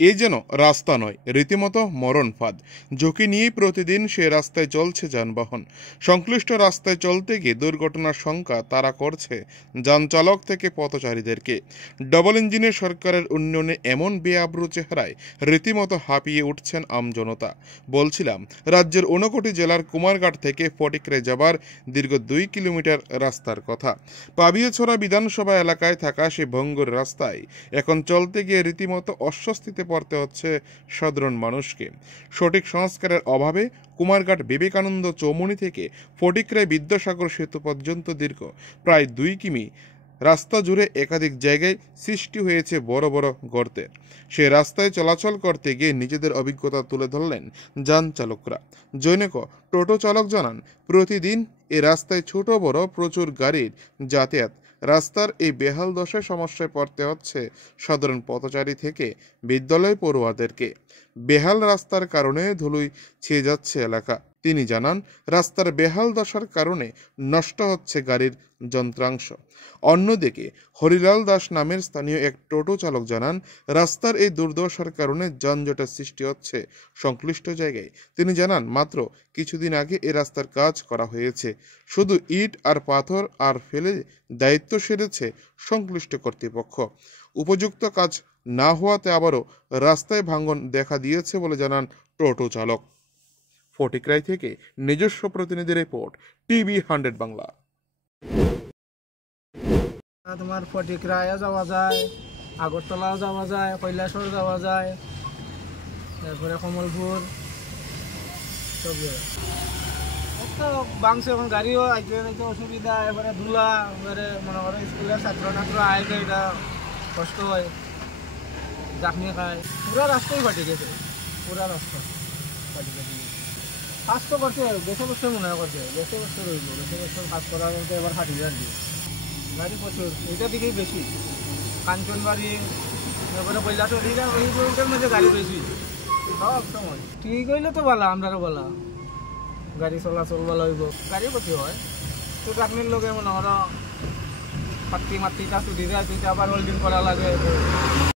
এ যেন রাস্তা নয়, রীতিমতো মরণ ফাঁদ। ঝুঁকি নিয়েই প্রতিদিন সে রাস্তায় চলছে যানবাহন। সংশ্লিষ্ট রাস্তায় চলতে গিয়ে দুর্ঘটনার শঙ্কা তাড়া করছে যান চালক থেকে পথচারীদেরকে। ডবল ইঞ্জিনের সরকারের উন্নয়নে এমন বেআব্রু চেহারায় রীতিমতো হাঁপিয়ে উঠছেন আমজনতা। বলছিলাম, রাজ্যের 59 জেলার কুমারঘাট থেকে ফটিকরে যাবার দীর্ঘ 2 কিলোমিটার রাস্তার কথা। পাবিয়াছড়া বিধানসভা এলাকায় থাকা সে ভঙ্গুর রাস্তায় এখন চলতে গিয়ে রীতিমতো অস্বস্তিতে পড়তে হচ্ছে সাধারণ মানুষকে। সঠিক সংস্কারের অভাবে কুমারঘাট বিবেকানন্দ চৌমুহনী থেকে ফটিকরে বিদ্যাসাগর সেতু পর্যন্ত দীর্ঘ প্রায় 2 কিমি রাস্তা জুড়ে একাধিক জায়গায় সৃষ্টি হয়েছে বড় বড় গর্তের। সে রাস্তায় চলাচল করতে গিয়ে নিজেদের অভিজ্ঞতা তুলে ধরলেন যান চালকরা। জৈনক টোটো চালক জানান, প্রতিদিন এ রাস্তায় ছোট বড় প্রচুর গাড়ির যাতায়াত। রাস্তার এই বেহাল দশায় সমস্যায় পড়তে হচ্ছে সাধারণ পথচারী থেকে বিদ্যালয় পড়ুয়াদেরকে। বেহাল রাস্তার কারণে ধুলোয় ছেয়ে যাচ্ছে এলাকা। তিনি জানান, রাস্তার বেহাল দশার কারণে নষ্ট হচ্ছে গাড়ির যন্ত্রাংশ। অন্যদিকে হরিলাল দাস নামের স্থানীয় এক টোটো চালক জানান, রাস্তার এই দুর্দশার কারণে যানজটের সৃষ্টি হচ্ছে সংশ্লিষ্ট জায়গায়। তিনি জানান, মাত্র কিছুদিন আগে এই রাস্তার কাজ করা হয়েছে। শুধু ইট আর পাথর আর ফেলে দায়িত্ব সেরেছে সংশ্লিষ্ট কর্তৃপক্ষ। উপযুক্ত কাজ না হওয়াতে আবারও রাস্তায় ভাঙন দেখা দিয়েছে বলে জানান টোটো চালক। ফটিকরাই থেকে নিজস্ব প্রতিনিধি রিপোর্ট, টিভি 100 বাংলা। তোমার ফটিকরায়ও যাওয়া যায়, আগরতলাও যাওয়া যায়, কৈলাসর যাওয়া যায়, তারপরে কমলপুর সব জায়গায় তো বাংছে। এখন গাড়িও আইতে যাইতে অসুবিধা, এবারে ধুলা, এবারে মনে করো স্কুলের ছাত্র আইতে এটা কষ্ট হয়, জাখনি খায়। পুরা রাস্তাই ফাটি গেছে, পুরা রাস্তা ফাটি গেছে। কাজ তো করছে, বেশি বছর মনে হয় করছে, বেশি বছর রইল, বেশি বছর কাজ করার মধ্যে এবার ফাটি যাচ্ছে গাড়ি প্রচুর। এটা দিকেই বেশি কাঞ্চনবাড়ি, তারপরে কৈলাসর এইগুলোর মধ্যে গাড়ি বেশি সব সময়। ঠিক হইলে তো বলা, আমরা বলা গাড়ি চলাচল ভালো হইব, গাড়ি ক্ষতি হয়। তো চাকরির লোকে মনে করো পাত্তি মাত্তি কাজ দিতে আবার হোল্ডিং করা লাগে।